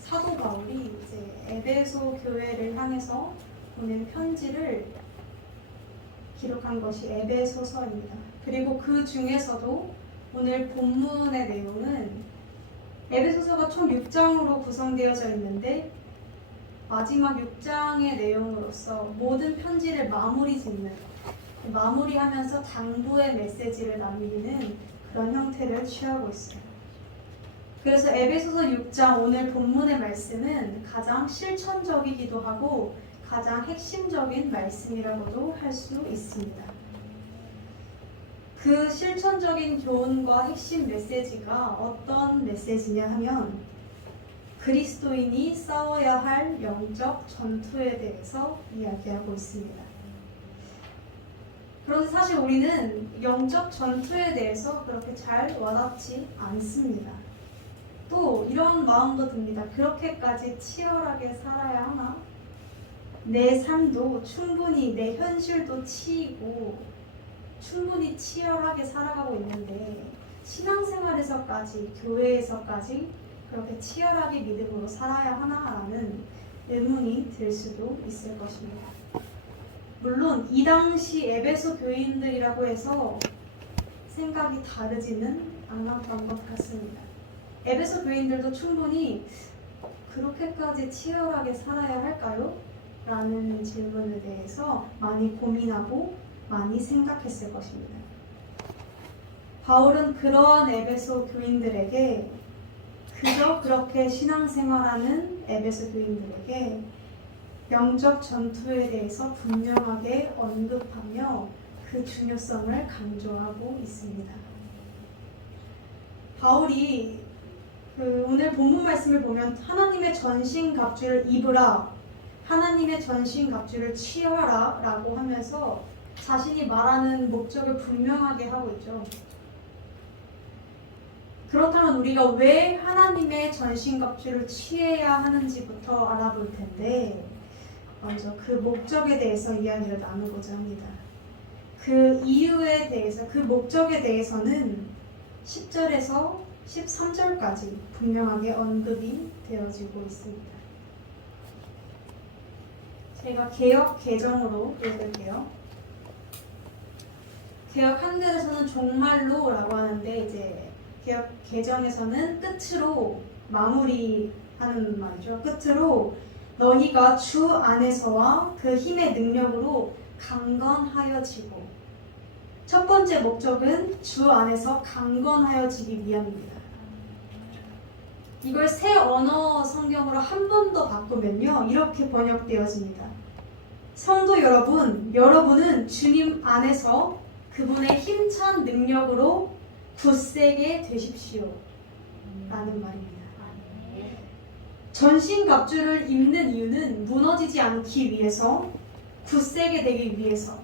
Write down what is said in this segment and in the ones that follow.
사도 바울이 이제 에베소 교회를 향해서 보낸 편지를 기록한 것이 에베소서입니다. 그리고 그 중에서도 오늘 본문의 내용은 에베소서가 총 6장으로 구성되어져 있는데 마지막 6장의 내용으로서 모든 편지를 마무리하면서 당부의 메시지를 남기는 그런 형태를 취하고 있어요. 그래서 에베소서 6장 오늘 본문의 말씀은 가장 실천적이기도 하고 가장 핵심적인 말씀이라고도 할 수 있습니다. 그 실천적인 교훈과 핵심 메시지가 어떤 메시지냐 하면 그리스도인이 싸워야 할 영적 전투에 대해서 이야기하고 있습니다. 그런데 사실 우리는 영적 전투에 대해서 그렇게 잘 와닿지 않습니다. 또 이런 마음도 듭니다. 그렇게까지 치열하게 살아야 하나? 내 삶도 충분히 내 현실도 치이고 충분히 치열하게 살아가고 있는데 신앙생활에서까지 교회에서까지 그렇게 치열하게 믿음으로 살아야 하나라는 의문이 들 수도 있을 것입니다. 물론 이 당시 에베소 교인들이라고 해서 생각이 다르지는 않았던 것 같습니다. 에베소 교인들도 충분히 그렇게까지 치열하게 살아야 할까요? 라는 질문에 대해서 많이 고민하고 많이 생각했을 것입니다. 바울은 그러한 에베소 교인들에게 그저 그렇게 신앙생활하는 에베소 교인들에게 영적 전투에 대해서 분명하게 언급하며 그 중요성을 강조하고 있습니다. 바울이 오늘 본문 말씀을 보면 하나님의 전신갑주를 입으라, 하나님의 전신갑주를 취하라 라고 하면서 자신이 말하는 목적을 분명하게 하고 있죠. 그렇다면 우리가 왜 하나님의 전신갑주를 취해야 하는지부터 알아볼 텐데 먼저 그 목적에 대해서 이야기를 나누고자 합니다. 그 이유에 대해서, 그 목적에 대해서는 10절에서 13절까지 분명하게 언급이 되어지고 있습니다. 제가 개역 개정으로 읽을게요. 개역 한글에서는 종말로라고 하는데 이제 개역 개정에서는 끝으로 마무리하는 말이죠. 끝으로 너희가 주 안에서와 그 힘의 능력으로 강건하여지고, 첫 번째 목적은 주 안에서 강건하여지기 위함입니다. 이걸 새 언어 성경으로 한 번 더 바꾸면요 이렇게 번역되어집니다. 성도 여러분, 여러분은 주님 안에서 그분의 힘찬 능력으로 굳세게 되십시오 라는 말입니다. 전신갑주를 입는 이유는 무너지지 않기 위해서, 굳세게 되기 위해서,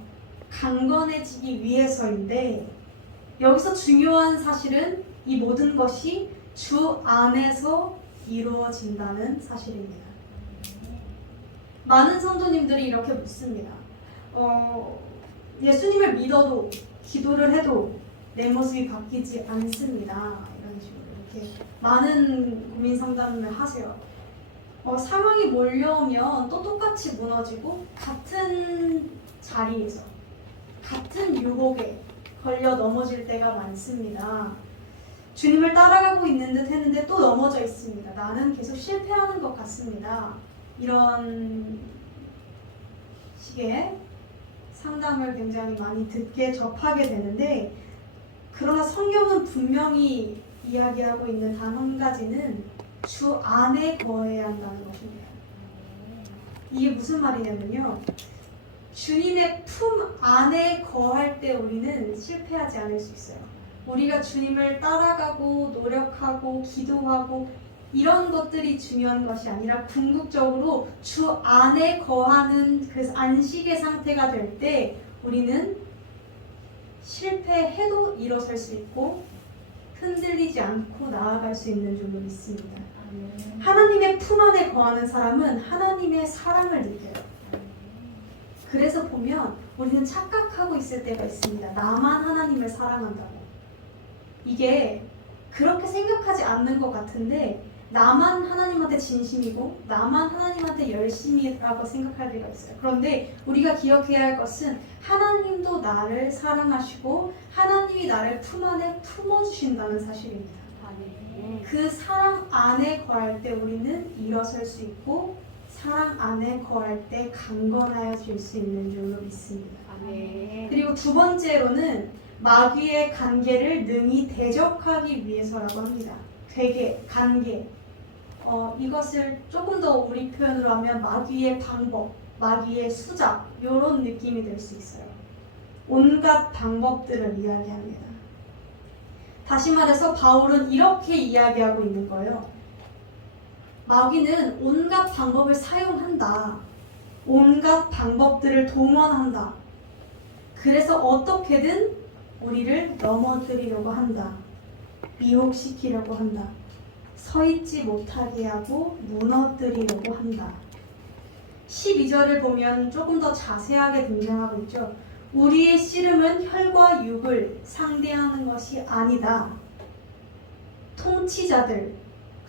강건해지기 위해서인데 여기서 중요한 사실은 이 모든 것이 주 안에서 이루어진다는 사실입니다. 많은 성도님들이 이렇게 묻습니다. 예수님을 믿어도 기도를 해도 내 모습이 바뀌지 않습니다. 이런 식으로 이렇게 많은 고민 상담을 하세요. 상황이 몰려오면 또 똑같이 무너지고 같은 자리에서 같은 유혹에 걸려 넘어질 때가 많습니다. 주님을 따라가고 있는 듯 했는데 또 넘어져 있습니다. 나는 계속 실패하는 것 같습니다. 이런 식의 상담을 굉장히 많이 듣게 접하게 되는데, 그러나 성경은 분명히 이야기하고 있는 단 한 가지는 주 안에 거해야 한다는 것입니다. 이게 무슨 말이냐면요, 주님의 품 안에 거할 때 우리는 실패하지 않을 수 있어요. 우리가 주님을 따라가고 노력하고 기도하고 이런 것들이 중요한 것이 아니라 궁극적으로 주 안에 거하는 그 안식의 상태가 될 때 우리는 실패해도 일어설 수 있고 흔들리지 않고 나아갈 수 있는 줄로 믿습니다. 하나님의 품 안에 거하는 사람은 하나님의 사랑을 느껴요. 그래서 보면 우리는 착각하고 있을 때가 있습니다. 나만 하나님을 사랑한다고. 이게 그렇게 생각하지 않는 것 같은데 나만 하나님한테 진심이고 나만 하나님한테 열심이라고 생각할 때가 있어요. 그런데 우리가 기억해야 할 것은 하나님도 나를 사랑하시고 하나님이 나를 품 안에 품어주신다는 사실입니다. 그 사랑 안에 거할 때 우리는 일어설 수 있고 사랑 안에 거할 때 강건하여질 수 있는 줄로 믿습니다. 그리고 두 번째로는 마귀의 관계를 능히 대적하기 위해서라고 합니다. 되게 관계. 이것을 조금 더 우리 표현으로 하면 마귀의 방법, 마귀의 수작 이런 느낌이 될 수 있어요. 온갖 방법들을 이야기합니다. 다시 말해서 바울은 이렇게 이야기하고 있는 거예요. 마귀는 온갖 방법을 사용한다. 온갖 방법들을 동원한다. 그래서 어떻게든 우리를 넘어뜨리려고 한다. 미혹시키려고 한다. 서 있지 못하게 하고 무너뜨리려고 한다. 12절을 보면 조금 더 자세하게 등장하고 있죠. 우리의 씨름은 혈과 육을 상대하는 것이 아니다. 통치자들,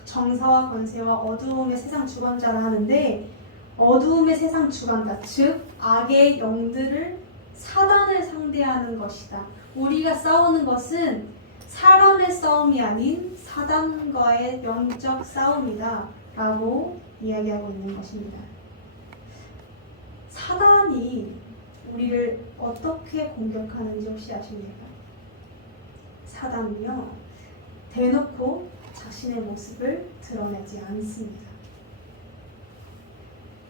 정사와 권세와 어두움의 세상 주관자라 하는데 어두움의 세상 주관자, 즉 악의 영들을 사단을 상대하는 것이다. 우리가 싸우는 것은 사람의 싸움이 아닌 사단과의 영적 싸움이다 라고 이야기하고 있는 것입니다. 사단이 우리를 어떻게 공격하는지 혹시 아십니까? 사단은요, 대놓고 자신의 모습을 드러내지 않습니다.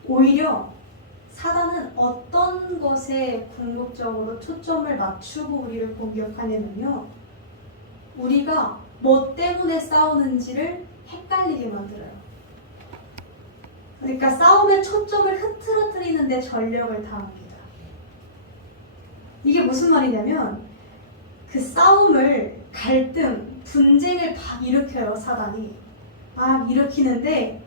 오히려 사단은 어떤 것에 궁극적으로 초점을 맞추고 우리를 공격하냐면요, 우리가 뭐 때문에 싸우는지를 헷갈리게 만들어요. 그러니까 싸움의 초점을 흐트러뜨리는 데 전력을 다합니다. 이게 무슨 말이냐면 그 싸움을, 갈등, 분쟁을 막 일으켜요. 사단이 막 일으키는데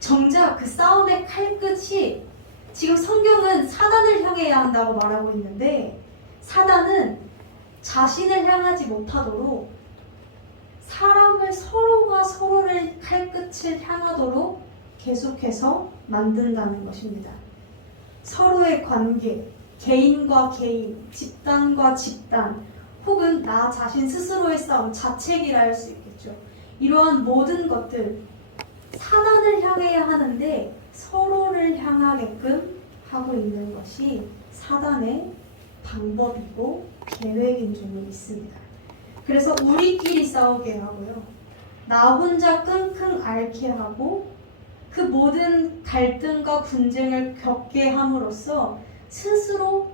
정작 그 싸움의 칼끝이, 지금 성경은 사단을 향해야 한다고 말하고 있는데 사단은 자신을 향하지 못하도록 사람을, 서로가 서로를 칼끝을 향하도록 계속해서 만든다는 것입니다. 서로의 관계, 개인과 개인, 집단과 집단, 혹은 나 자신 스스로의 싸움, 자책이라 할 수 있겠죠. 이러한 모든 것들, 사단을 향해야 하는데 서로를 향하게끔 하고 있는 것이 사단의 방법이고 계획인 줄로 믿습니다. 그래서 우리끼리 싸우게 하고요, 나 혼자 끙끙 앓게 하고 그 모든 갈등과 분쟁을 겪게 함으로써 스스로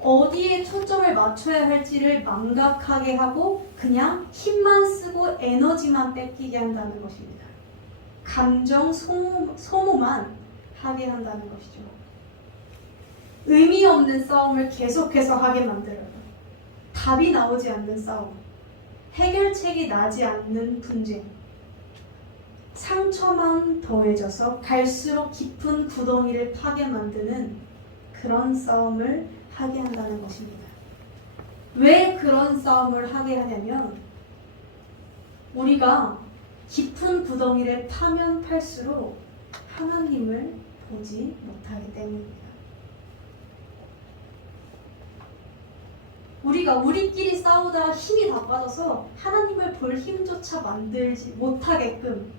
어디에 초점을 맞춰야 할지를 망각하게 하고 그냥 힘만 쓰고 에너지만 뺏기게 한다는 것입니다. 감정 소모만 하게 한다는 것이죠. 의미 없는 싸움을 계속해서 하게 만들어요. 답이 나오지 않는 싸움, 해결책이 나지 않는 분쟁, 상처만 더해져서 갈수록 깊은 구덩이를 파게 만드는 그런 싸움을 하게 한다는 것입니다. 왜 그런 싸움을 하게 하냐면 우리가 깊은 구덩이를 파면 팔수록 하나님을 보지 못하기 때문입니다. 우리가 우리끼리 싸우다 힘이 다 빠져서 하나님을 볼 힘조차 만들지 못하게끔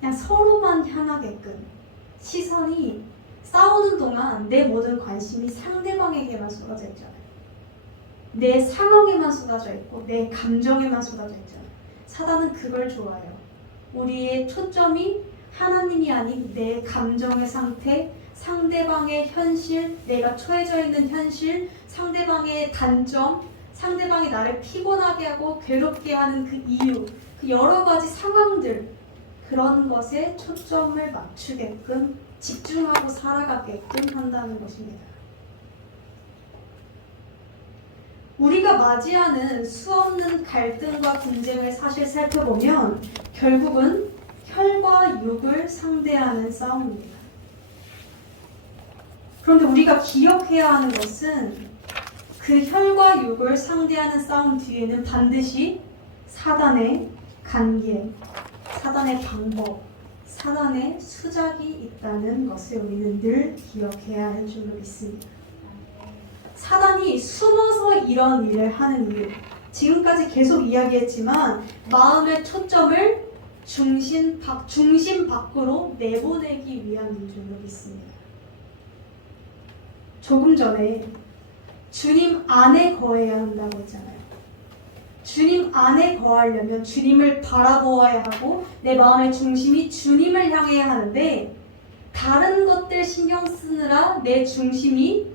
그냥 서로만 향하게끔 시선이, 싸우는 동안 내 모든 관심이 상대방에게만 쏟아져 있잖아요. 내 상황에만 쏟아져 있고 내 감정에만 쏟아져 있잖아요. 사단은 그걸 좋아해요. 우리의 초점이 하나님이 아닌 내 감정의 상태, 상대방의 현실, 내가 처해져 있는 현실, 상대방의 단점, 상대방이 나를 피곤하게 하고 괴롭게 하는 그 이유, 그 여러 가지 상황들, 그런 것에 초점을 맞추게끔 집중하고 살아가게끔 한다는 것입니다. 우리가 맞이하는 수없는 갈등과 분쟁을 사실 살펴보면 결국은 혈과 육을 상대하는 싸움입니다. 그런데 우리가 기억해야 하는 것은 그 혈과 육을 상대하는 싸움 뒤에는 반드시 사단의 관계, 사단의 방법, 사단의 수작이 있다는 것을 우리는 늘 기억해야 할 줄로 믿습니다. 사단이 숨어서 이런 일을 하는 이유, 지금까지 계속 이야기했지만 마음의 초점을 중심 밖으로 내보내기 위함인 줄로 믿습니다. 조금 전에 주님 안에 거해야 한다고 했잖아요. 주님 안에 거하려면 주님을 바라보아야 하고 내 마음의 중심이 주님을 향해야 하는데, 다른 것들 신경 쓰느라 내 중심이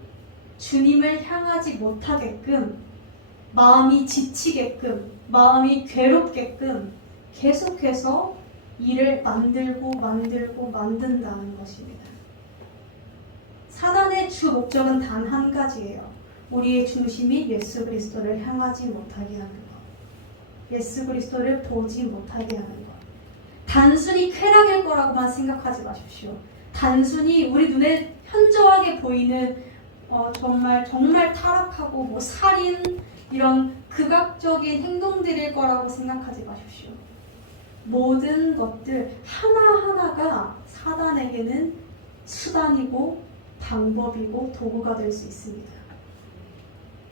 주님을 향하지 못하게끔, 마음이 지치게끔, 마음이 괴롭게끔 계속해서 일을 만든다는 것입니다. 사단의 주 목적은 단 한 가지예요. 우리의 중심이 예수 그리스도를 향하지 못하게 하는 것, 예수 그리스도를 보지 못하게 하는 것. 단순히 쾌락일 거라고만 생각하지 마십시오. 단순히 우리 눈에 현저하게 보이는 정말 타락하고 살인, 이런 극악적인 행동들일 거라고 생각하지 마십시오. 모든 것들 하나하나가 사단에게는 수단이고 방법이고 도구가 될 수 있습니다.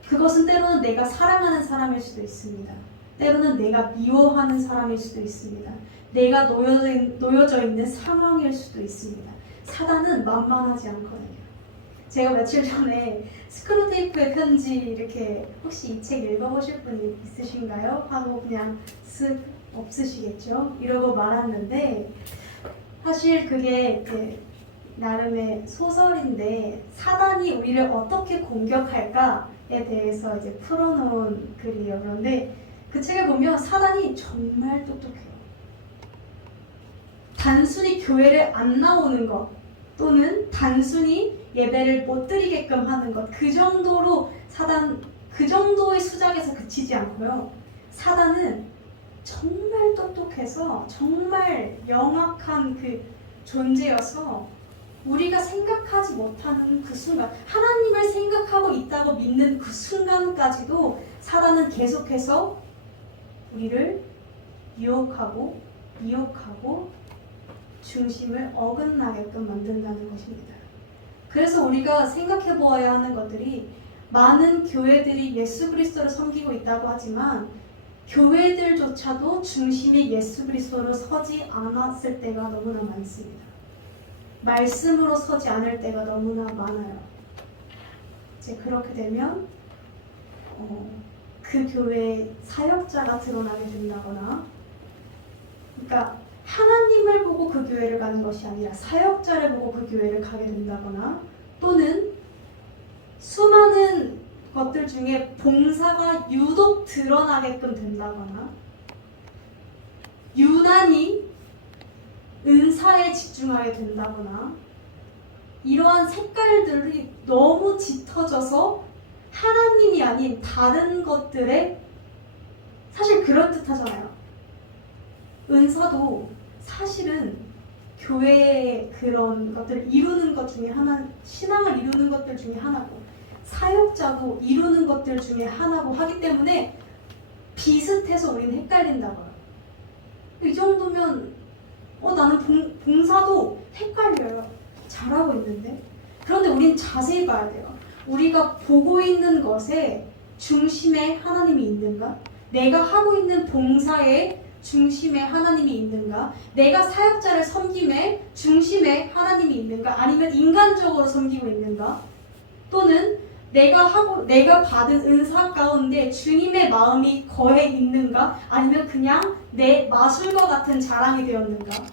그것은 때로는 내가 사랑하는 사람일 수도 있습니다. 때로는 내가 미워하는 사람일 수도 있습니다. 내가 놓여져 있는 상황일 수도 있습니다. 사단은 만만하지 않거든요. 제가 며칠 전에 스크루테이프의 편지, 이렇게 혹시 이 책 읽어보실 분 있으신가요? 하고 그냥 쓱, 없으시겠죠? 이러고 말았는데, 사실 그게 이제 나름의 소설인데 사단이 우리를 어떻게 공격할까에 대해서 이제 풀어놓은 글이에요. 그런데 그 책을 보면 사단이 정말 똑똑해요. 단순히 교회를 안 나오는 것, 또는 단순히 예배를 못 드리게끔 하는 것, 그 정도로 그 정도의 수작에서 그치지 않고요. 사단은 정말 똑똑해서 정말 영악한 그 존재여서 우리가 생각하지 못하는 그 순간, 하나님을 생각하고 있다고 믿는 그 순간까지도 사단은 계속해서 우리를 유혹하고 미혹하고 중심을 어긋나게끔 만든다는 것입니다. 그래서 우리가 생각해 보아야 하는 것들이, 많은 교회들이 예수 그리스도를 섬기고 있다고 하지만 교회들조차도 중심이 예수 그리스도로 서지 않았을 때가 너무나 많습니다. 말씀으로 서지 않을 때가 너무나 많아요. 이제 그렇게 되면 그 교회의 사역자가 드러나게 된다거나, 그러니까 하나님을 보고 그 교회를 가는 것이 아니라 사역자를 보고 그 교회를 가게 된다거나, 또는 수많은 것들 중에 봉사가 유독 드러나게끔 된다거나, 유난히 은사에 집중하게 된다거나, 이러한 색깔들이 너무 짙어져서 하나님이 아닌 다른 것들에, 사실 그럴듯하잖아요. 은사도 사실은 교회의 그런 것들을 이루는 것 중에 하나, 신앙을 이루는 것들 중에 하나고, 사역자도 이루는 것들 중에 하나고 하기 때문에 비슷해서 우리는 헷갈린다고요. 이 정도면 나는 봉사도 헷갈려요. 잘하고 있는데. 그런데 우린 자세히 봐야 돼요. 우리가 보고 있는 것에 중심에 하나님이 있는가? 내가 하고 있는 봉사에 중심에 하나님이 있는가? 내가 사역자를 섬김에 중심에 하나님이 있는가? 아니면 인간적으로 섬기고 있는가? 또는 내가 받은 은사 가운데 주님의 마음이 거해 있는가? 아니면 그냥 내 마술과 같은 자랑이 되었는가?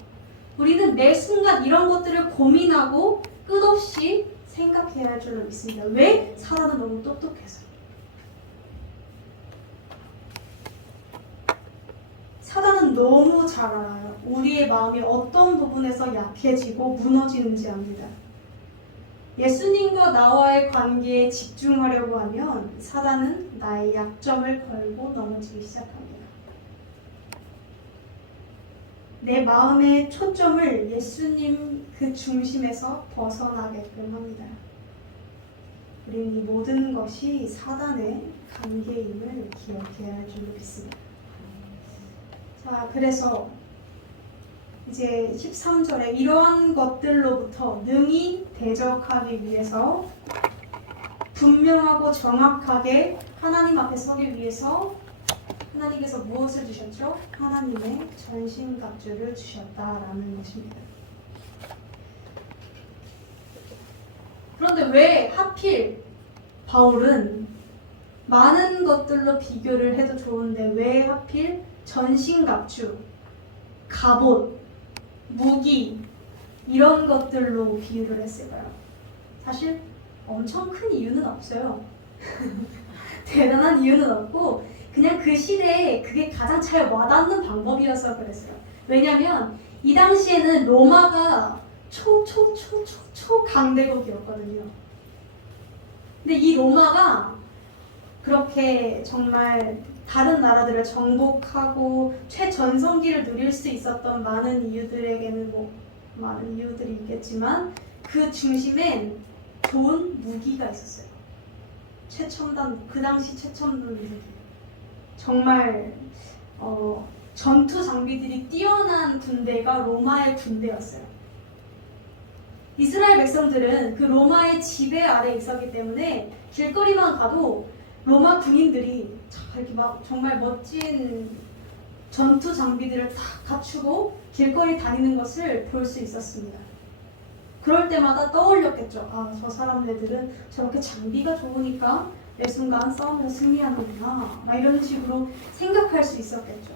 우리는 매 순간 이런 것들을 고민하고 끝없이 생각해야 할 줄로 믿습니다. 왜? 사람은 너무 똑똑해서. 사단은 너무 잘 알아요. 우리의 마음이 어떤 부분에서 약해지고 무너지는지 압니다. 예수님과 나와의 관계에 집중하려고 하면 사단은 나의 약점을 걸고 넘어지기 시작합니다. 내 마음의 초점을 예수님 그 중심에서 벗어나게끔 합니다. 우리는 이 모든 것이 사단의 관계임을 기억해야 할 줄로 믿습니다. 자, 그래서 이제 13절에 이러한 것들로부터 능히 대적하기 위해서 분명하고 정확하게 하나님 앞에 서기 위해서 하나님께서 무엇을 주셨죠? 하나님의 전신갑주를 주셨다라는 것입니다. 그런데 왜 하필 바울은 많은 것들로 비교를 해도 좋은데 왜 하필 전신갑주, 갑옷, 무기 이런 것들로 비유를 했을까요? 사실 엄청 큰 이유는 없어요. 대단한 이유는 없고 그냥 그 시대에 그게 가장 잘 와닿는 방법이어서 그랬어요. 왜냐면 이 당시에는 로마가 초강대국이었거든요. 근데 이 로마가 그렇게 정말 다른 나라들을 정복하고 최전성기를 누릴 수 있었던 많은 이유들에게는 뭐 많은 이유들이 있겠지만 그 중심엔 좋은 무기가 있었어요. 그 당시 최첨단 무기. 정말 전투 장비들이 뛰어난 군대가 로마의 군대였어요. 이스라엘 백성들은 그 로마의 지배 아래 있었기 때문에 길거리만 가도 로마 군인들이 이렇게 막 정말 멋진 전투 장비들을 다 갖추고 길거리 다니는 것을 볼 수 있었습니다. 그럴 때마다 떠올렸겠죠. 아, 저 사람네들은 저렇게 장비가 좋으니까 매 순간 싸움에서 승리하는구나. 막 이런 식으로 생각할 수 있었겠죠.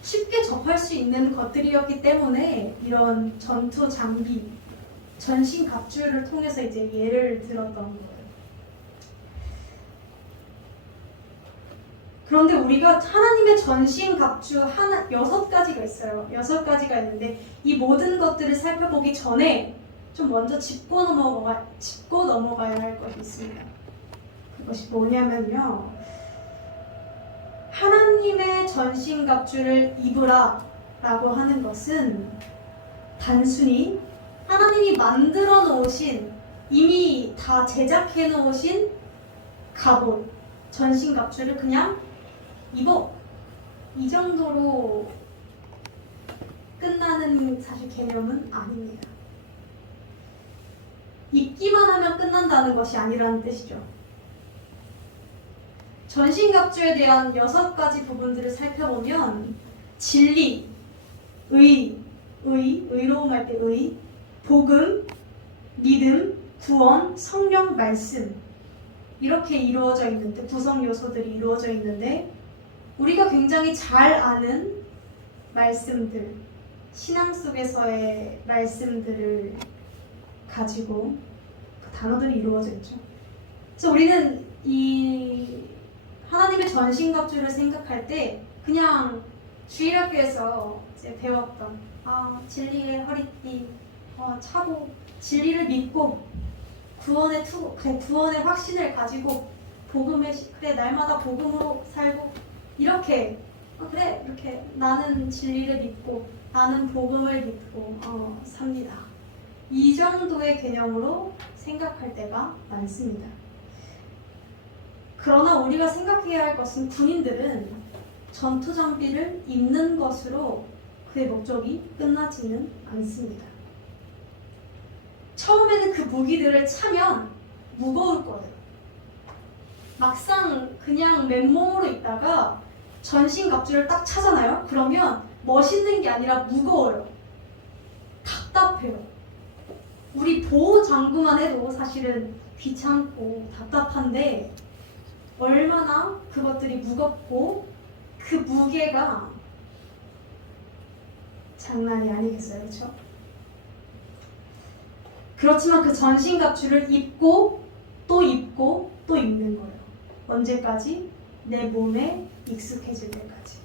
쉽게 접할 수 있는 것들이었기 때문에 이런 전투 장비, 전신 갑주를 통해서 이제 예를 들었던 거예요. 그런데 우리가 하나님의 전신 갑주 6가지가 있어요. 6가지가 있는데 이 모든 것들을 살펴보기 전에 좀 먼저 짚고 넘어가야 할 것이 있습니다. 그것이 뭐냐면요. 하나님의 전신 갑주를 입으라 라고 하는 것은 단순히 하나님이 만들어 놓으신, 이미 다 제작해 놓으신 갑옷, 전신 갑주를 그냥 입어, 이 정도로 끝나는 사실 개념은 아닙니다. 입기만 하면 끝난다는 것이 아니라는 뜻이죠. 전신갑주에 대한 6가지 부분들을 살펴보면 진리, 의로움 할 때 의, 복음, 믿음, 구원, 성령, 말씀 이렇게 이루어져 있는데, 구성 요소들이 이루어져 있는데 우리가 굉장히 잘 아는 말씀들, 신앙 속에서의 말씀들을 가지고 그 단어들이 이루어져 있죠. 그래서 우리는 이 하나님의 전신갑주를 생각할 때 그냥 주일학교에서 이제 배웠던 진리의 허리띠 차고 진리를 믿고 구원의 확신을 가지고 그래 날마다 복음으로 살고 이렇게 이렇게 나는 진리를 믿고 나는 복음을 믿고 삽니다. 이 정도의 개념으로 생각할 때가 많습니다. 그러나 우리가 생각해야 할 것은 군인들은 전투 장비를 입는 것으로 그의 목적이 끝나지는 않습니다. 처음에는 그 무기들을 차면 무거울 거예요. 막상 그냥 맨몸으로 있다가 전신갑주를 딱 차잖아요. 그러면 멋있는 게 아니라 무거워요. 답답해요. 우리 보호장구만 해도 사실은 귀찮고 답답한데 얼마나 그것들이 무겁고 그 무게가 장난이 아니겠어요, 그렇죠? 그렇지만 그 전신갑주를 입고 또 입는 거예요. 언제까지? 내 몸에 익숙해질 때까지.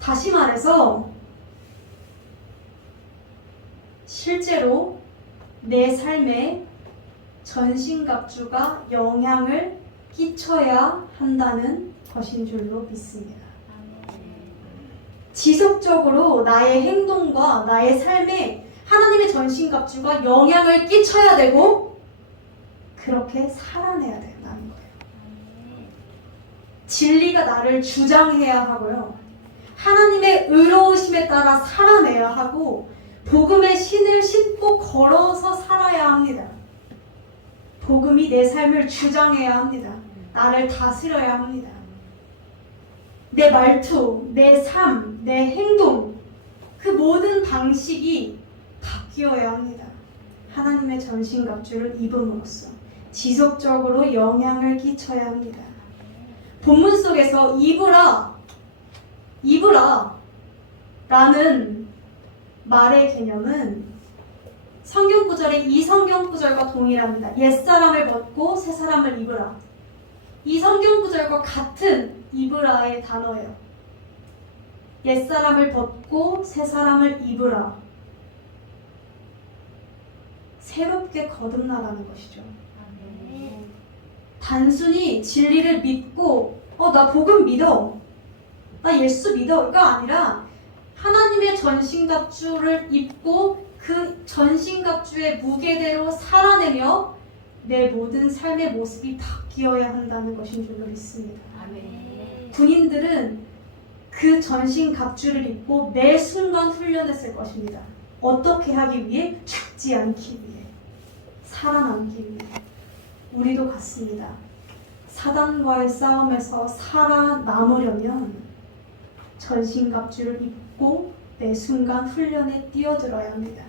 다시 말해서 실제로 내 삶에 전신갑주가 영향을 끼쳐야 한다는 것인 줄로 믿습니다. 지속적으로 나의 행동과 나의 삶에 하나님의 전신갑주가 영향을 끼쳐야 되고 그렇게 살아내야 된다는 거예요. 진리가 나를 주장해야 하고요. 하나님의 의로우심에 따라 살아내야 하고 복음의 신을 신고 걸어서 살아야 합니다. 복음이 내 삶을 주장해야 합니다. 나를 다스려야 합니다. 내 말투, 내 삶, 내 행동, 그 모든 방식이 바뀌어야 합니다. 하나님의 전신갑주를 입음으로써 지속적으로 영향을 끼쳐야 합니다. 본문 속에서 입으라 라는 말의 개념은 성경 구절의 이 성경 구절과 동일합니다. 옛사람을 벗고 새사람을 입으라. 이 성경 구절과 같은 입으라의 단어예요. 옛사람을 벗고 새사람을 입으라. 새롭게 거듭나라는 것이죠. 단순히 진리를 믿고 나 복음 믿어, 나 예수 믿어가 아니라 하나님의 전신갑주를 입고 그 전신갑주의 무게대로 살아내며 내 모든 삶의 모습이 바뀌어야 한다는 것인 줄로 믿습니다. 군인들은 그 전신갑주를 입고 매 순간 훈련했을 것입니다. 어떻게 하기 위해? 죽지 않기 위해, 살아남기 위해. 우리도 같습니다. 사단과의 싸움에서 살아남으려면 전신갑주를 입고 매 순간 훈련에 뛰어들어야 합니다.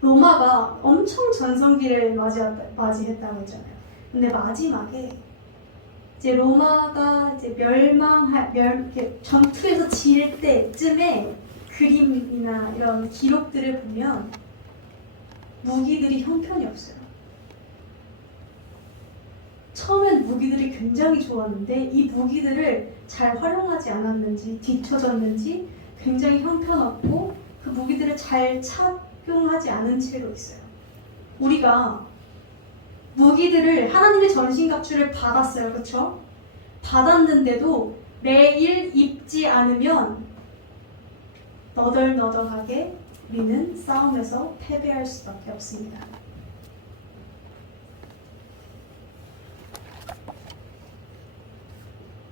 로마가 엄청 전성기를 맞이했다고 했잖아요. 근데 마지막에 이제 로마가 이제 전투에서 질 때쯤에 그림이나 이런 기록들을 보면 무기들이 형편이 없어요. 처음엔 무기들이 굉장히 좋았는데 이 무기들을 잘 활용하지 않았는지 뒤처졌는지 굉장히 형편없고 그 무기들을 잘 착용하지 않은 채로 있어요. 우리가 무기들을 하나님의 전신갑주를 받았어요. 그렇죠? 받았는데도 매일 입지 않으면 너덜너덜하게 우리는 싸움에서 패배할 수밖에 없습니다.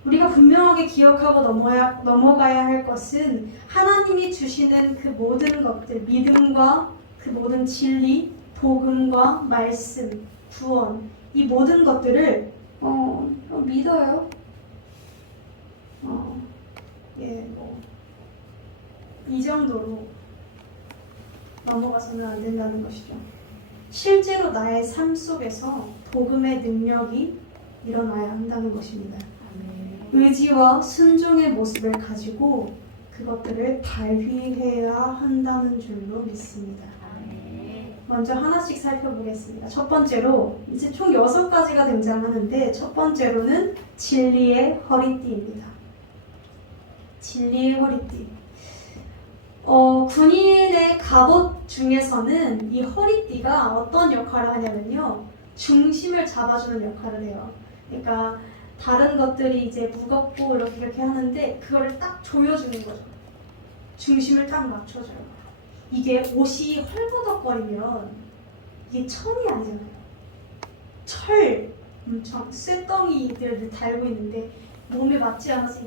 우리가 분명하게 기억하고 넘어가야 할 것은 하나님이 주시는 그 모든 것들, 믿음과 그 모든 진리, 복음과 말씀, 구원, 이 모든 것들을 믿어요. 이 정도로 넘어가서는 안 된다는 것이죠. 실제로 나의 삶 속에서 복음의 능력이 일어나야 한다는 것입니다. 의지와 순종의 모습을 가지고 그것들을 발휘해야 한다는 줄로 믿습니다. 먼저 하나씩 살펴보겠습니다. 첫 번째로 이제 총 6가지가 등장하는데 첫 번째로는 진리의 허리띠입니다. 진리의 허리띠. 군인의 갑옷 중에서는 이 허리띠가 어떤 역할을 하냐면요, 중심을 잡아주는 역할을 해요. 그러니까 다른 것들이 이제 무겁고 이렇게 하는데 그거를 딱 조여주는 거죠. 중심을 딱 맞춰줘요. 이게 옷이 헐거덕거리면 이게 천이 아니잖아요. 철 엄청 쇳덩이들을 달고 있는데 몸에 맞지 않아서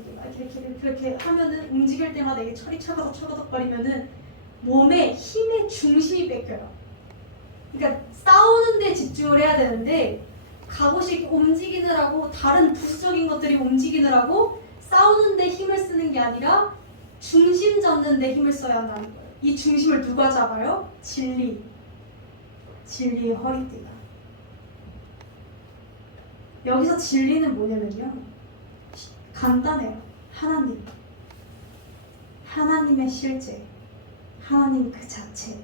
이렇게 하면은 움직일 때마다 이게 철이 처거덕거리면은 몸의 힘의 중심이 뺏겨요. 그러니까 싸우는 데 집중을 해야 되는데 갑옷이 움직이느라고, 다른 부수적인 것들이 움직이느라고 싸우는 데 힘을 쓰는 게 아니라 중심 잡는 데 힘을 써야 한다는 거예요. 이 중심을 누가 잡아요? 진리의 허리띠가. 여기서 진리는 뭐냐면요, 간단해요. 하나님의 실제, 하나님 그 자체,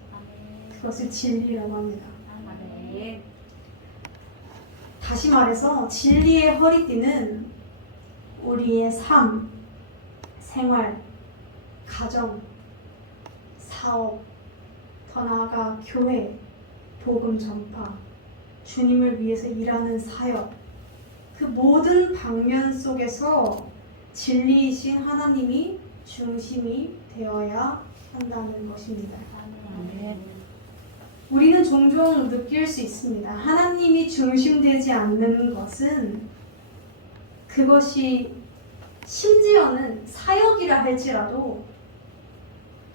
그것을 진리라고 합니다. 다시 말해서 진리의 허리띠는 우리의 삶, 생활, 가정, 사업, 더 나아가 교회, 복음 전파, 주님을 위해서 일하는 사역, 그 모든 방면 속에서 진리이신 하나님이 중심이 되어야 한다는 것입니다. 우리는 종종 느낄 수 있습니다. 하나님이 중심되지 않는 것은 그것이 심지어는 사역이라 할지라도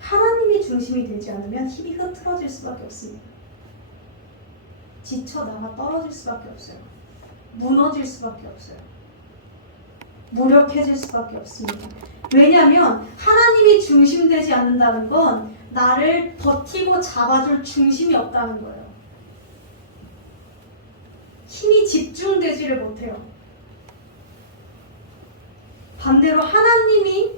하나님이 중심이 되지 않으면 힘이 흐트러질 수밖에 없습니다. 지쳐 나가 떨어질 수밖에 없어요. 무너질 수밖에 없어요. 무력해질 수밖에 없습니다. 왜냐하면 하나님이 중심되지 않는다는 건 나를 버티고 잡아줄 중심이 없다는 거예요. 힘이 집중되지를 못해요. 반대로 하나님이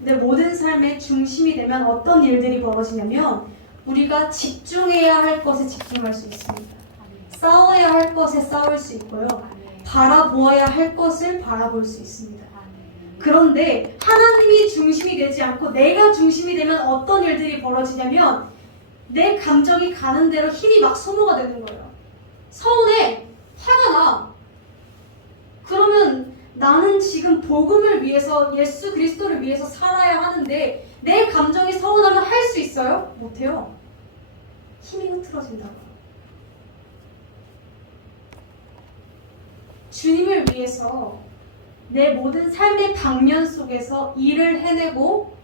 내 모든 삶의 중심이 되면 어떤 일들이 벌어지냐면 우리가 집중해야 할 것에 집중할 수 있습니다. 싸워야 할 것에 싸울 수 있고요. 바라보아야 할 것을 바라볼 수 있습니다. 그런데 하나님이 중심이 되지 않고 내가 중심이 되면 어떤 일들이 벌어지냐면 내 감정이 가는 대로 힘이 막 소모가 되는 거예요. 서운해, 화가 나. 그러면 나는 지금 복음을 위해서, 예수 그리스도를 위해서 살아야 하는데 내 감정이 서운하면 할 수 있어요? 못해요. 힘이 흐트러진다고. 주님을 위해서 내 모든 삶의 방면 속에서 일을 해내고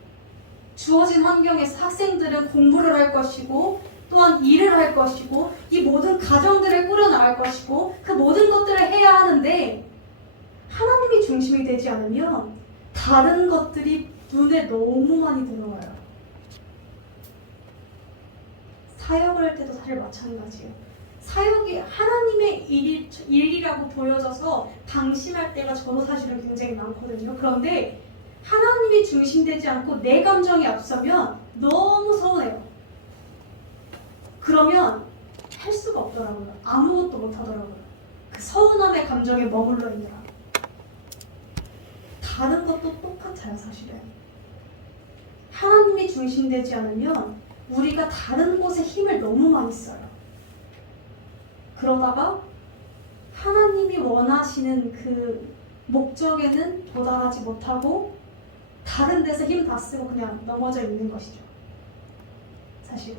주어진 환경에서 학생들은 공부를 할 것이고 또한 일을 할 것이고 이 모든 가정들을 꾸려나갈 것이고 그 모든 것들을 해야 하는데 하나님이 중심이 되지 않으면 다른 것들이 눈에 너무 많이 들어와요. 사역을 할 때도 사실 마찬가지예요. 사역이 하나님의 일이라고 보여져서 방심할 때가 저도 사실은 굉장히 많거든요. 그런데 하나님이 중심되지 않고 내 감정이 앞서면 너무 서운해요. 그러면 할 수가 없더라고요. 아무것도 못하더라고요. 그 서운함의 감정에 머물러 있느라. 다른 것도 똑같아요, 사실은. 하나님이 중심되지 않으면 우리가 다른 곳에 힘을 너무 많이 써요. 그러다가 하나님이 원하시는 그 목적에는 도달하지 못하고 다른 데서 힘 다 쓰고 그냥 넘어져 있는 것이죠. 사실은.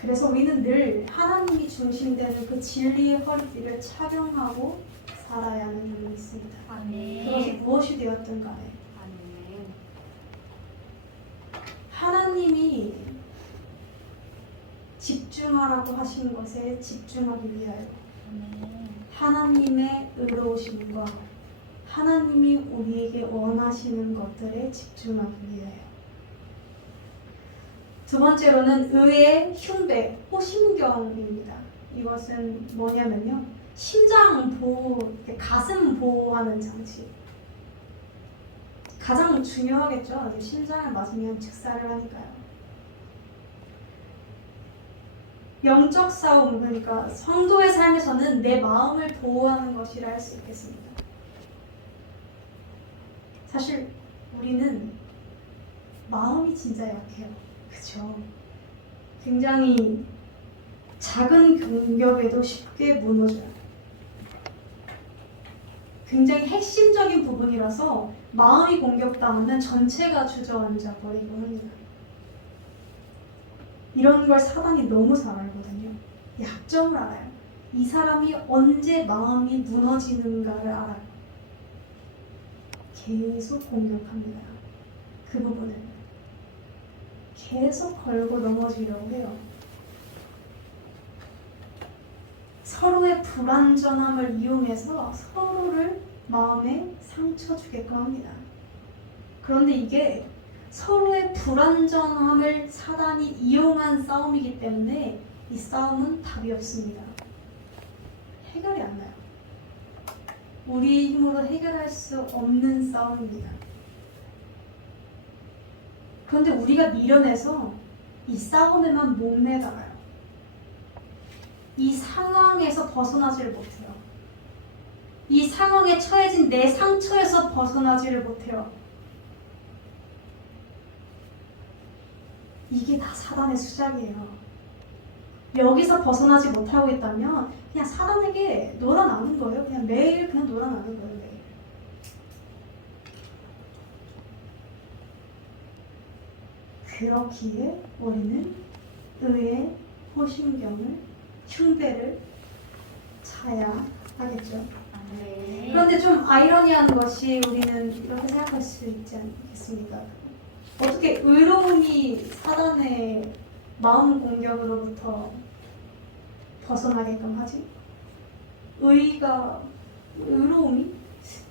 그래서 우리는 늘 하나님이 중심되는 그 진리의 허리띠를 착용하고 살아야 하는 힘이 있습니다. 아멘. 그것이 무엇이 되었든 간에 아멘. 하나님이 집중하라고 하신 것에 집중하기 위하여 아멘. 하나님의 의로우심과 하나님이 우리에게 원하시는 것들에 집중하기 위하여. 두 번째로는 의의 흉배, 호심경입니다. 이것은 뭐냐면요, 심장 보호, 가슴 보호하는 장치. 가장 중요하겠죠. 심장을 맞으면 즉사를 하니까요. 영적 싸움, 그러니까 성도의 삶에서는 내 마음을 보호하는 것이라 할 수 있겠습니다. 사실 우리는 마음이 진짜 약해요. 그쵸? 굉장히 작은 공격에도 쉽게 무너져요. 굉장히 핵심적인 부분이라서 마음이 공격당하면 전체가 주저앉아 버리곤 합니다. 이런 걸 사단이 너무 잘 알거든요. 약점을 알아요. 이 사람이 언제 마음이 무너지는가를 알아요. 계속 공격합니다. 그 부분을 계속 걸고 넘어지려고 해요. 서로의 불완전함을 이용해서 서로를 마음에 상처 주게끔 합니다. 그런데 이게 서로의 불완전함을 사단이 이용한 싸움이기 때문에 이 싸움은 답이 없습니다. 해결이 안 나요. 우리의 힘으로 해결할 수 없는 싸움입니다. 그런데 우리가 미련해서 이 싸움에만 목매다가요. 이 상황에서 벗어나지를 못해요. 이 상황에 처해진 내 상처에서 벗어나지를 못해요. 이게 다 사단의 수작이에요. 여기서 벗어나지 못하고 있다면 그냥 사단에게 놀아나는 거예요. 그냥 매일 그냥 놀아나는 거예요. 매일. 그렇기에 우리는 의의 호심경을, 흉배를 차야 하겠죠. 아멘. 그런데 좀 아이러니한 것이 우리는 이렇게 생각할 수 있지 않겠습니까? 어떻게 의로움이 사단의 마음 공격으로부터 벗어나게끔 하지? 의로움이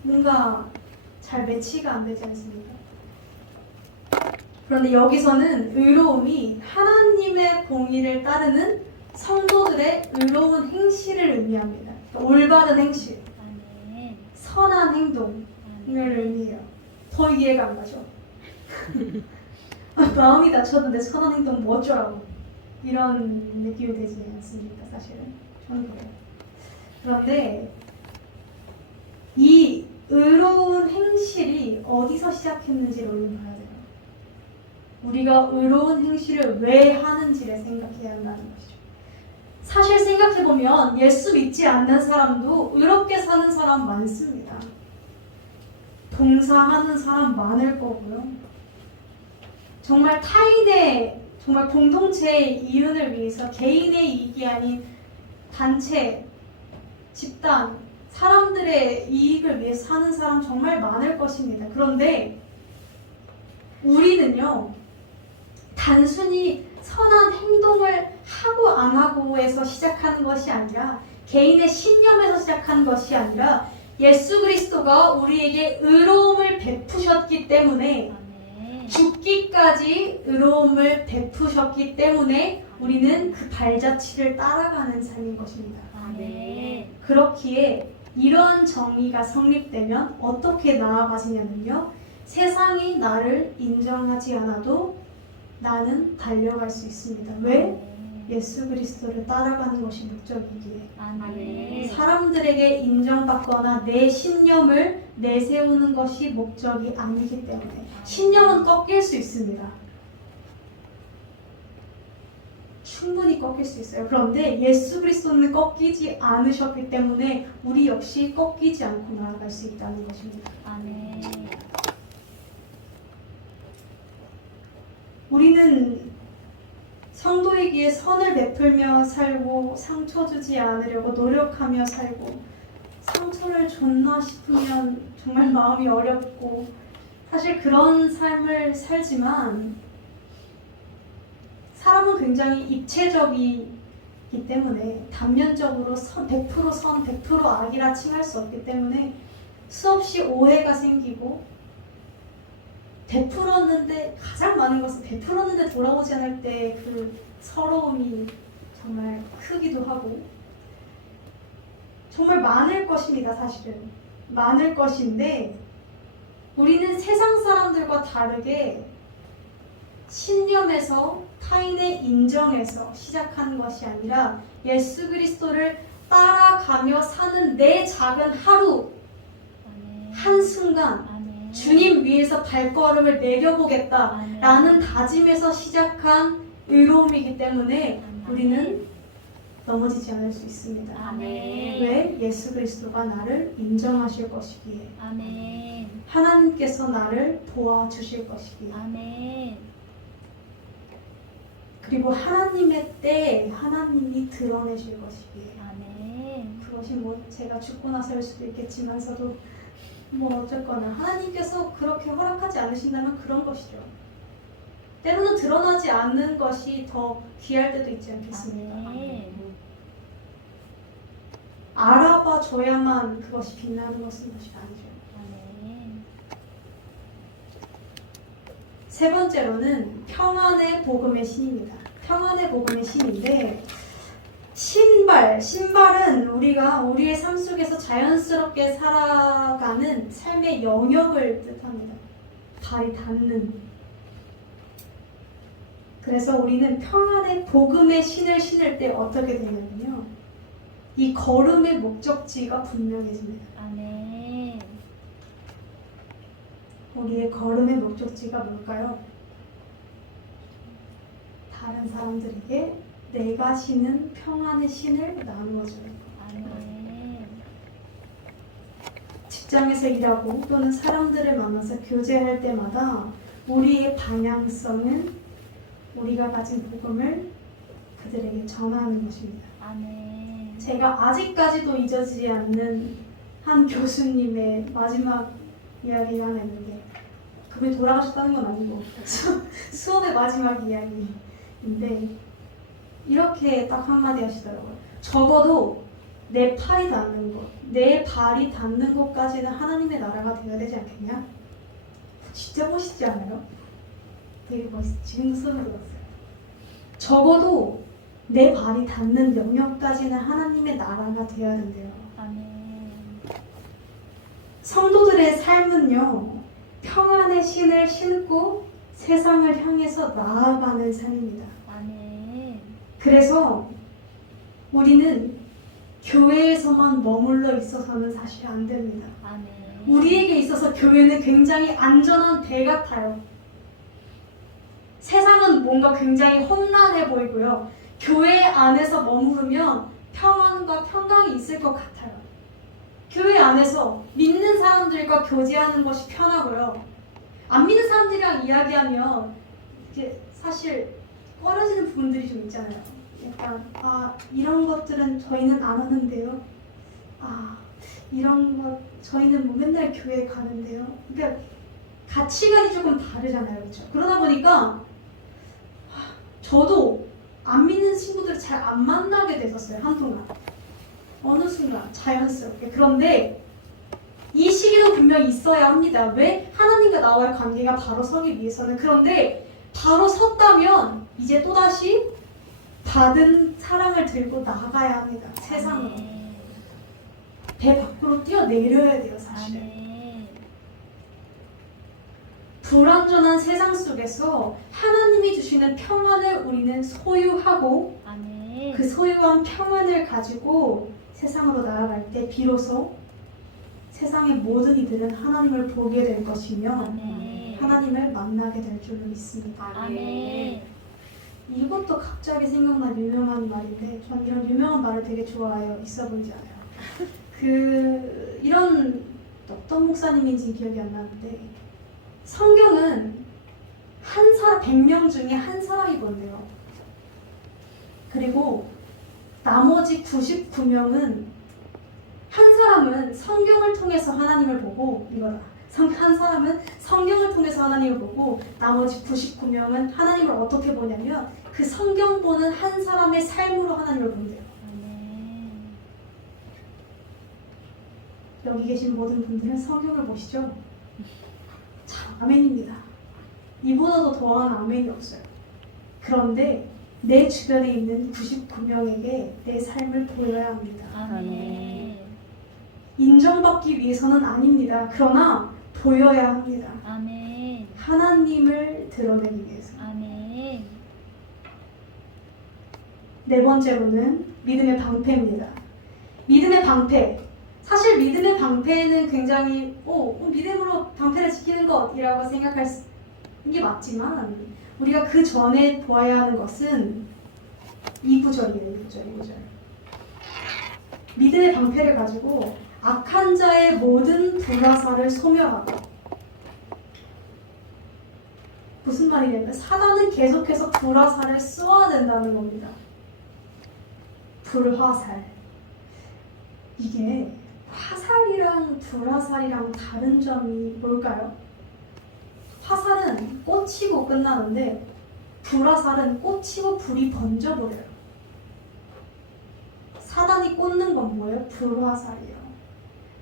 뭔가 잘 매치가 안 되지 않습니까? 그런데 여기서는 의로움이 하나님의 공의를 따르는 성도들의 의로운 행실을 의미합니다. 그러니까 올바른 행실, 아멘. 선한 행동을 의미해요. 더 이해가 안 가죠? 마음이 다쳤는데 선한 행동 뭐 어쩌라고 이런 느낌이 되지 않습니까? 사실은 저는 그래요. 그런데 이 의로운 행실이 어디서 시작했는지를 우리는 봐야 돼요. 우리가 의로운 행실을 왜 하는지를 생각해야 한다는 것이죠. 사실 생각해보면 예수 믿지 않는 사람도 의롭게 사는 사람 많습니다. 봉사하는 사람 많을 거고요. 정말 타인의, 정말 공동체의 이윤을 위해서 개인의 이익이 아닌 단체, 집단, 사람들의 이익을 위해서 사는 사람 정말 많을 것입니다. 그런데 우리는요, 단순히 선한 행동을 하고 안 하고에서 시작하는 것이 아니라 개인의 신념에서 시작하는 것이 아니라 예수 그리스도가 우리에게 의로움을 베푸셨기 때문에 죽기까지 의로움을 베푸셨기 때문에 우리는 그 발자취를 따라가는 삶인 것입니다. 아멘. 그렇기에 이런 정의가 성립되면 어떻게 나아가시냐면요. 세상이 나를 인정하지 않아도 나는 달려갈 수 있습니다. 왜? 예수 그리스도를 따라가는 것이 목적이기에. 아멘. 사람들에게 인정받거나 내 신념을 내세우는 것이 목적이 아니기 때문에. 신념은 꺾일 수 있습니다. 충분히 꺾일 수 있어요. 그런데 예수 그리스도는 꺾이지 않으셨기 때문에 우리 역시 꺾이지 않고 나아갈 수 있다는 것입니다. 아멘. 우리는 성도이기에 선을 베풀며 살고 상처 주지 않으려고 노력하며 살고 상처를 줬나 싶으면 정말 마음이 어렵고 사실 그런 삶을 살지만 사람은 굉장히 입체적이기 때문에 단면적으로 100% 선, 100% 악이라 칭할 수 없기 때문에 수없이 오해가 생기고 베풀었는데 가장 많은 것은 베풀었는데 돌아오지 않을 때 그 서러움이 정말 크기도 하고 정말 많을 것입니다. 사실은 많을 것인데 우리는 세상 사람들과 다르게 신념에서 타인의 인정에서 시작하는 것이 아니라 예수 그리스도를 따라가며 사는 내 작은 하루 한순간 주님 위에서 발걸음을 내려보겠다라는 다짐에서 시작한 의로움이기 때문에 우리는 넘어지지 않을 수 있습니다. 아멘. 왜? 예수 그리스도가 나를 인정하실 것이기에. 아멘. 하나님께서 나를 도와주실 것이기에. 아멘. 그리고 하나님의 때에 하나님이 드러내실 것이기에. 아멘. 그것이 뭐 제가 죽고 나서일 수도 있겠지만서도 뭐 어쨌거나 하나님께서 그렇게 허락하지 않으신다면 그런 것이죠. 때로는 드러나지 않는 것이 더 귀할 때도 있지 않겠습니까? 아멘. 알아봐 줘야만 그것이 빛나는 것은 것이 아니죠. 아멘. 세 번째로는 평안의 복음의 신입니다. 평안의 복음의 신인데 신발은 우리가 우리의 삶 속에서 자연스럽게 살아가는 삶의 영역을 뜻합니다. 발이 닿는. 그래서 우리는 평안의 복음의 신을 신을 때 어떻게 되냐면요. 이 걸음의 목적지가 분명해집니다. 아멘. 우리의 걸음의 목적지가 뭘까요? 다른 사람들에게 내가 신은 평안의 신을 나누어주는 것. 아멘. 직장에서 일하고 또는 사람들을 만나서 교제할 때마다 우리의 방향성은 우리가 가진 복음을 그들에게 전하는 것입니다. 아멘. 제가 아직까지도 잊어지지 않는 한 교수님의 마지막 이야기가 하나 있는데 그분이 돌아가셨다는 건 아니고 수업의 마지막 이야기인데 이렇게 딱 한마디 하시더라고요. 적어도 내 팔이 닿는 곳, 내 발이 닿는 곳까지는 하나님의 나라가 되어야 되지 않겠냐? 진짜 멋있지 않아요? 되게 멋있어. 지금 소리 들었어요. 적어도 내 발이 닿는 영역까지는 하나님의 나라가 되어야 된대요. 아멘. 성도들의 삶은요, 평안의 신을 신고 세상을 향해서 나아가는 삶입니다. 아멘. 그래서 우리는 교회에서만 머물러 있어서는 사실 안 됩니다. 아멘. 우리에게 있어서 교회는 굉장히 안전한 배 같아요. 세상은 뭔가 굉장히 험난해 보이고요. 교회 안에서 머무르면 평안과 평강이 있을 것 같아요. 교회 안에서 믿는 사람들과 교제하는 것이 편하고요. 안 믿는 사람들이랑 이야기하면 이게 사실 꺼려지는 부분들이 좀 있잖아요. 약간 이런 것들은 저희는 안 하는데요. 이런 것 저희는 뭐 맨날 교회 가는데요. 그러니까 가치관이 조금 다르잖아요, 그렇죠? 그러다 보니까 저도 안 믿는 친구들을 잘 안 만나게 됐었어요, 한동안. 어느 순간 자연스럽게. 그런데 이 시기도 분명히 있어야 합니다. 왜? 하나님과 나와의 관계가 바로 서기 위해서는. 그런데 바로 섰다면 이제 또다시 받은 사랑을 들고 나가야 합니다. 세상으로. 아멘. 배 밖으로 뛰어내려야 돼요, 사실. 아멘. 불완전한 세상 속에서 하나님이 주시는 평안을 우리는 소유하고 아멘. 그 소유한 평안을 가지고 세상으로 나아갈 때 비로소 세상의 모든 이들은 하나님을 보게 될 것이며 아멘. 하나님을 만나게 될 줄로 믿습니다. 아멘. 이것도 갑자기 생각난 유명한 말인데 전 이런 유명한 말을 되게 좋아해요. 있어 보이지 않아요. 이런 어떤 목사님인지 기억이 안 나는데 성경은 100명 중에 한 사람이 본대요. 그리고 나머지 99명은 한 사람은 성경을 통해서 하나님을 보고 이거다. 한 사람은 성경을 통해서 하나님을 보고 나머지 99명은 하나님을 어떻게 보냐면 그 성경 보는 한 사람의 삶으로 하나님을 본대요. 아멘. 여기 계신 모든 분들은 성경을 보시죠? 참 아멘입니다. 이보다도 더한 아멘이 없어요. 그런데 내 주변에 있는 99명에게 내 삶을 보여야 합니다. 아멘. 인정받기 위해서는 아닙니다. 그러나 보여야 합니다. 아멘. 하나님을 드러내기 위해서. 아멘. 네 번째로는 믿음의 방패입니다. 믿음의 방패. 사실 믿음의 방패는 굉장히 믿음으로 방패를 지키는 것이라고 생각할 게 맞지만 우리가 그 전에 보아야 하는 것은 2구절이에요. 2구절. 믿음의 방패를 가지고 악한 자의 모든 불화살을 소멸하고. 무슨 말이냐면 사단은 계속해서 불화살을 쏘아야 된다는 겁니다. 불화살. 이게 화살이랑 불화살이랑 다른 점이 뭘까요? 화살은 꽂히고 끝나는데 불화살은 꽂히고 불이 번져버려요. 사단이 꽂는 건 뭐예요? 불화살이에요.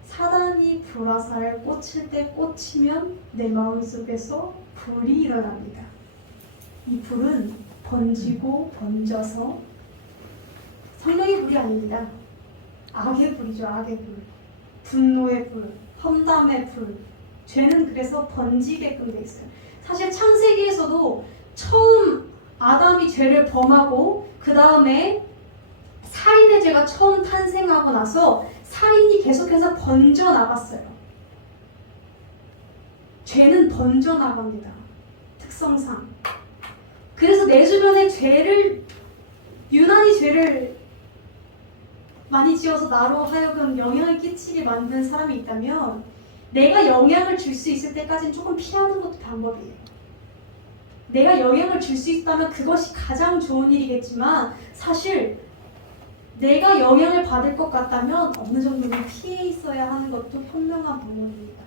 사단이 불화살을 꽂힐 때 꽂히면 내 마음속에서 불이 일어납니다. 이 불은 번지고 번져서 성령의 불이 아닙니다. 악의 불이죠. 악의 불. 분노의 불, 험담의 불. 죄는 그래서 번지게끔 돼 있어요. 사실 창세기에서도 처음 아담이 죄를 범하고 그 다음에 살인의 죄가 처음 탄생하고 나서 살인이 계속해서 번져나갔어요. 죄는 번져나갑니다. 특성상. 그래서 내 주변에 유난히 죄를 많이 지어서 나로 하여금 영향을 끼치게 만든 사람이 있다면 내가 영향을 줄 수 있을 때까지는 조금 피하는 것도 방법이에요. 내가 영향을 줄 수 있다면 그것이 가장 좋은 일이겠지만 사실 내가 영향을 받을 것 같다면 어느 정도는 피해 있어야 하는 것도 현명한 방법입니다.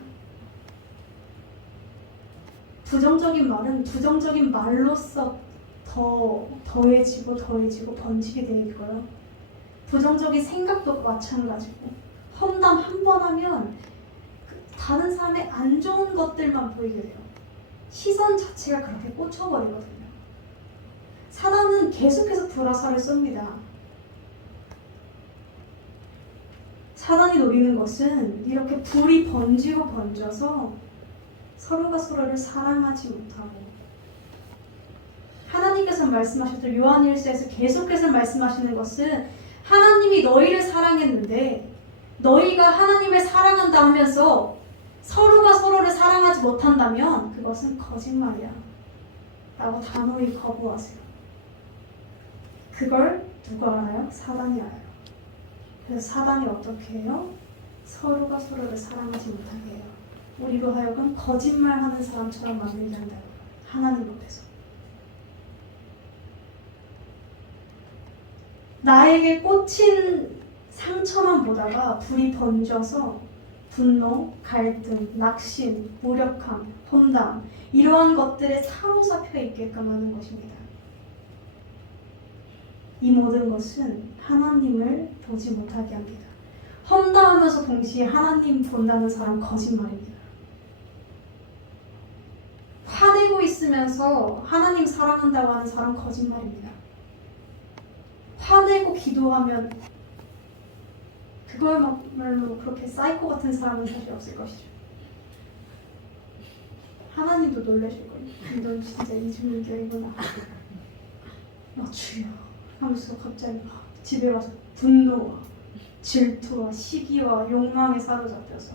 부정적인 말은 부정적인 말로써 더해지고 번지게 되어 있고요. 부정적인 생각도 마찬가지고 험담 한 번 하면 다른 사람의 안 좋은 것들만 보이게 돼요. 시선 자체가 그렇게 꽂혀버리거든요. 사단은 계속해서 불화살을 쏩니다. 사단이 노리는 것은 이렇게 불이 번지고 번져서 서로가 서로를 사랑하지 못하고, 하나님께서 말씀하셨던 요한일서에서 계속해서 말씀하시는 것은 하나님이 너희를 사랑했는데 너희가 하나님을 사랑한다 하면서 서로가 서로를 사랑하지 못한다면 그것은 거짓말이야 라고 단호히 거부하세요. 그걸 누가 알아요? 사단이 알아요. 그래서 사단이 어떻게 해요? 서로가 서로를 사랑하지 못하게 해요. 우리로 하여금 거짓말하는 사람처럼 만들게 한다고. 하나님 앞에서. 나에게 꽂힌 상처만 보다가 불이 번져서 분노, 갈등, 낙심, 무력함, 험담 이러한 것들에 사로잡혀 있게끔 하는 것입니다. 이 모든 것은 하나님을 보지 못하게 합니다. 험담하면서 동시에 하나님 본다는 사람 거짓말입니다. 화내고 있으면서 하나님 사랑한다고 하는 사람 거짓말입니다. 화내고 기도하면 그거야말로 그렇게 사이코 같은 사람은 사실 없을 것이죠. 하나님도 놀라실 거예요. 넌 진짜 이중인격이구나. 주여 하면서 갑자기 집에 와서 분노와 질투와 시기와 욕망에 사로잡혀서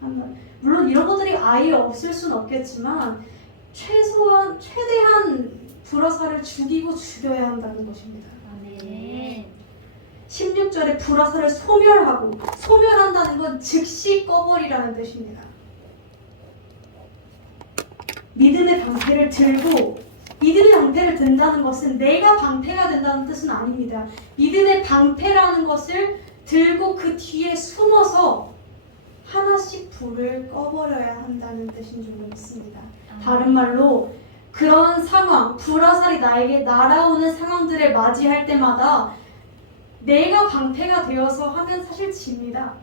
한번, 물론 이런 것들이 아예 없을 수는 없겠지만 최대한 불화살을 죽이고 죽여야 한다는 것입니다. 아멘. 16절에 불화살을 소멸하고, 소멸한다는 건 즉시 꺼버리라는 뜻입니다. 믿음의 방패를 들고, 믿음의 방패를 든다는 것은 내가 방패가 된다는 뜻은 아닙니다. 믿음의 방패라는 것을 들고 그 뒤에 숨어서 하나씩 불을 꺼버려야 한다는 뜻인 줄 믿습니다. 다른 말로 그런 상황, 불화살이 나에게 날아오는 상황들을 맞이할 때마다 내가 방패가 되어서 하면 사실 집니다.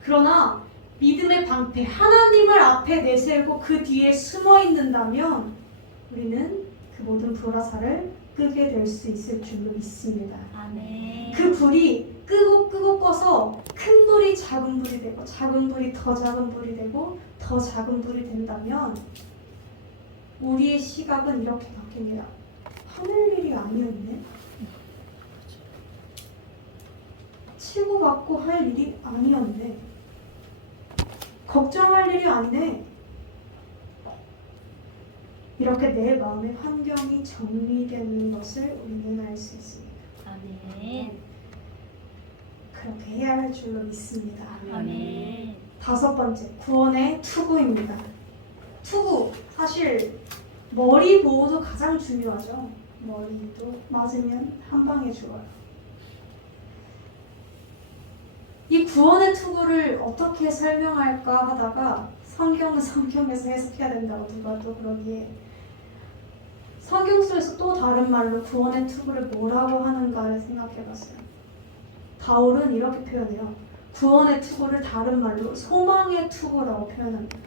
그러나 믿음의 방패, 하나님을 앞에 내세우고 그 뒤에 숨어 있는다면 우리는 그 모든 불화살을 끄게 될 수 있을 줄로 믿습니다. 아멘. 그 불이 끄고 꺼서 큰 불이 작은 불이 되고, 작은 불이 더 작은 불이 되고, 더 작은 불이 된다면 우리의 시각은 이렇게 바뀝니다. 하늘 일이 아니었네. 치고받고 할 일이 아니었네. 걱정할 일이 아니네. 이렇게 내 마음의 환경이 정리되는 것을 우리는 알 수 있습니다. 아멘. 그렇게 해야 할 줄로 믿습니다. 아멘. 다섯 번째, 구원의 투구입니다. 투구, 사실 머리 보호도 가장 중요하죠. 머리도 맞으면 한 방에 죽어요. 이 구원의 투구를 어떻게 설명할까 하다가 성경은 성경에서 해석해야 된다고 누가 또 그러기에 성경 속에서 또 다른 말로 구원의 투구를 뭐라고 하는가를 생각해봤어요. 바울은 이렇게 표현해요. 구원의 투구를 다른 말로 소망의 투구라고 표현합니다.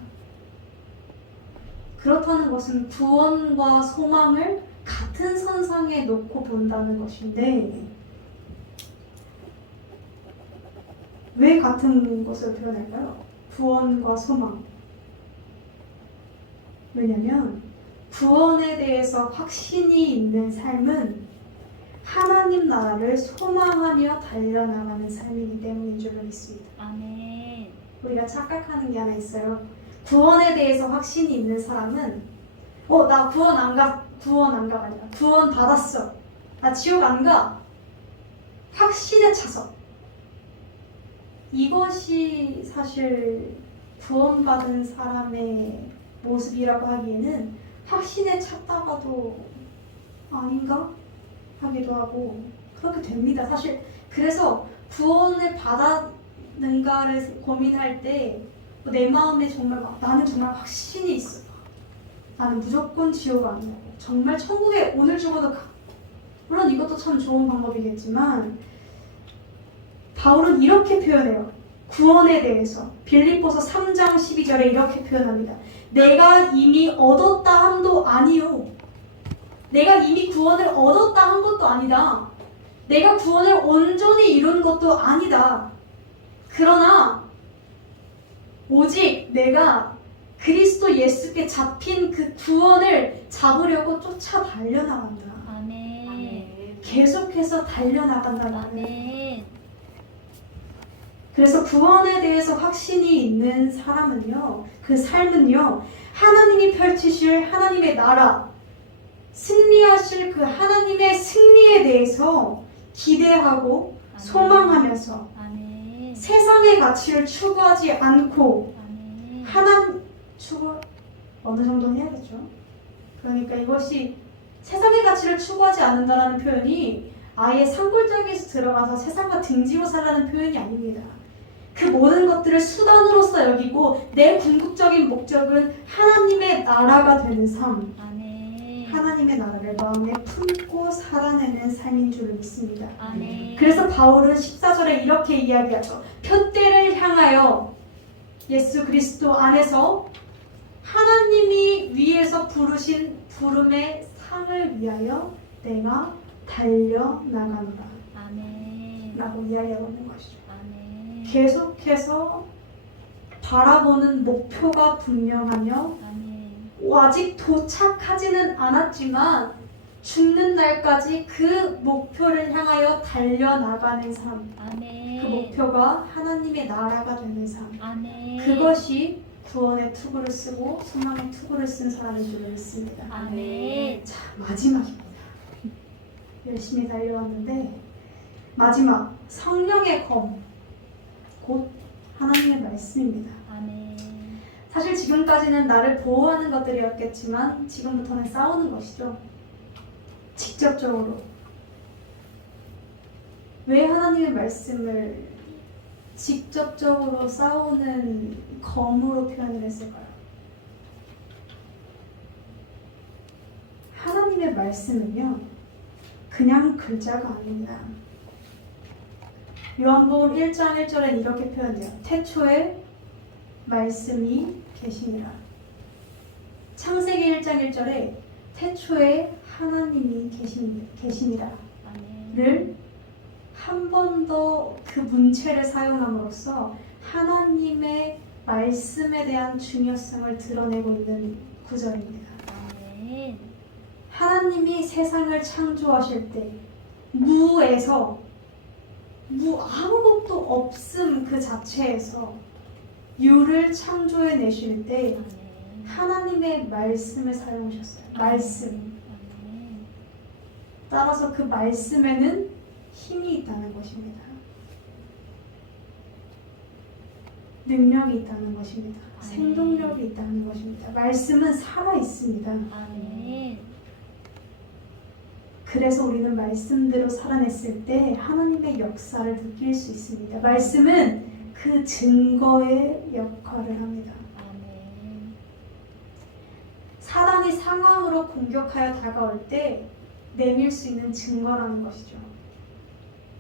그렇다는 것은 구원과 소망을 같은 선상에 놓고 본다는 것인데, 왜 같은 것을 표현할까요? 구원과 소망. 왜냐면 구원에 대해서 확신이 있는 삶은 하나님 나라를 소망하며 달려나가는 삶이기 때문인 줄로 믿습니다. 아멘. 우리가 착각하는 게 하나 있어요. 구원에 대해서 확신이 있는 사람은 나 구원 안 가. 구원 안 가가 아니라 구원 받았어. 나 지옥 안 가. 확신에 차서. 이것이 사실 구원받은 사람의 모습이라고 하기에는 확신에 찼다가도 아닌가? 하기도 하고, 그렇게 됩니다. 사실 그래서 구원을 받았는가를 고민할 때 내 마음에 정말 나는 정말 확신이 있어. 나는 무조건 지옥 아니고 정말 천국에 오늘 죽어도 가. 물론 이것도 참 좋은 방법이겠지만 바울은 이렇게 표현해요. 구원에 대해서 빌립보서 3장 12절에 이렇게 표현합니다. 내가 이미 얻었다 함도 아니요. 내가 이미 구원을 얻었다 한 것도 아니다. 내가 구원을 온전히 이룬 것도 아니다. 그러나 오직 내가 그리스도 예수께 잡힌 그 구원을 잡으려고 쫓아 달려나간다. 아멘. 계속해서 달려나간다. 나는. 아멘. 그래서 구원에 대해서 확신이 있는 사람은요, 그 삶은요, 하나님이 펼치실 하나님의 나라, 승리하실 그 하나님의 승리에 대해서 기대하고 아멘. 소망하면서 아멘. 세상의 가치를 추구하지 않고 아멘. 하나님 추구 어느 정도는 해야겠죠. 그러니까 이것이 세상의 가치를 추구하지 않는다라는 표현이 아예 산골짜기에서 들어가서 세상과 등지고 살라는 표현이 아닙니다. 그 모든 것들을 수단으로서 여기고 내 궁극적인 목적은 하나님의 나라가 되는 삶, 아멘. 하나님의 나라를 마음에 품고 살아내는 삶인 줄 믿습니다. 아멘. 그래서 바울은 14절에 이렇게 이야기하죠. 표대를 향하여 예수 그리스도 안에서 하나님이 위에서 부르신 부름의 상을 위하여 내가 달려나간다 아멘. 라고 이야기하고 있는 것이죠. 아멘. 계속해서 바라보는 목표가 분명하며 아멘. 아직 도착하지는 않았지만 죽는 날까지 그 목표를 향하여 달려나가는 삶, 아멘. 그 목표가 하나님의 나라가 되는 삶, 아멘. 그것이 구원의 투구를 쓰고 소망의 투구를 쓴 사람인 줄 믿습니다. 아멘. 자, 마지막입니다. 열심히 달려왔는데 마지막, 성령의 검, 곧 하나님의 말씀입니다. 아멘. 사실 지금까지는 나를 보호하는 것들이었겠지만 지금부터는 싸우는 것이죠. 직접적으로. 왜 하나님의 말씀을 직접적으로 싸우는 검으로 표현을 했을까요? 하나님의 말씀은요, 그냥 글자가 아닙니다. 요한복음 1장 1절엔 이렇게 표현돼요. 태초에 말씀이 계시니라. 창세기 1장 1절에 태초에 하나님이 계시니라 아멘. 를 한 번 더 그 문체를 사용함으로써 하나님의 말씀에 대한 중요성을 드러내고 있는 구절입니다. 아멘. 하나님이 세상을 창조하실 때 무에서 아무것도 없음 그 자체에서 유를 창조해 내실 때 아멘. 하나님의 말씀을 사용하셨어요. 말씀. 아멘. 따라서 그 말씀에는 힘이 있다는 것입니다. 능력이 있다는 것입니다. 생동력이 있다는 것입니다. 말씀은 살아 있습니다. 아멘. 그래서 우리는 말씀대로 살아냈을 때 하나님의 역사를 느낄 수 있습니다. 말씀은 그 증거의 역할을 합니다. 아멘. 사단이 상황으로 공격하여 다가올 때 내밀 수 있는 증거라는 것이죠.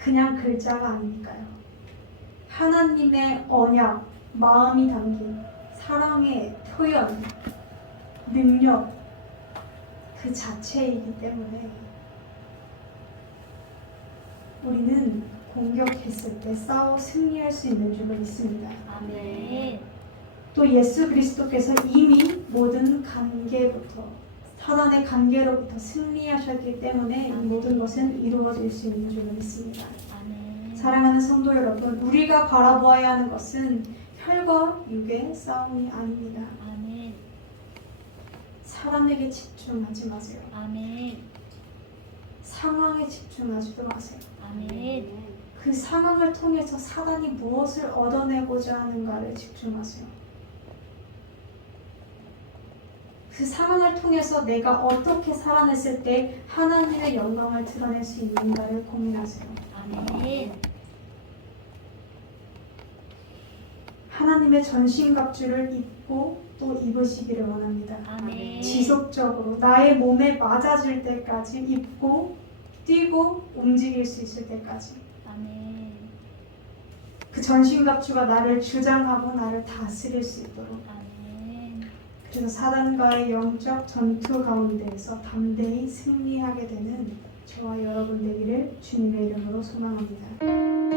그냥 글자가 아니니까요. 하나님의 언약, 마음이 담긴 사랑의 표현, 능력 그 자체이기 때문에 우리는 공격했을 때 싸워 승리할 수 있는 줄로 믿습니다. 아멘. 또 예수 그리스도께서 이미 모든 관계부터 사단의 관계로부터 승리하셨기 때문에 이 모든 것은 이루어질 수 있는 줄로 믿습니다. 아멘. 사랑하는 성도 여러분, 우리가 바라보아야 하는 것은 혈과 육의 싸움이 아닙니다. 아멘. 사람에게 집중하지 마세요. 아멘. 상황에 집중하지도 마세요. 아멘. 그 상황을 통해서 사단이 무엇을 얻어내고자 하는가를 집중하세요. 그 상황을 통해서 내가 어떻게 살아냈을 때 하나님의 영광을 드러낼 수 있는가를 고민하세요. 아멘. 하나님의 전신갑주를 입고 또 입으시기를 원합니다. 아멘. 지속적으로 나의 몸에 맞아질 때까지 입고 뛰고 움직일 수 있을 때까지 아멘. 그 전신갑주가 나를 주장하고 나를 다스릴 수 있도록 아멘. 그래서 사단과의 영적 전투 가운데에서 담대히 승리하게 되는 저와 여러분 되기를 주님의 이름으로 소망합니다.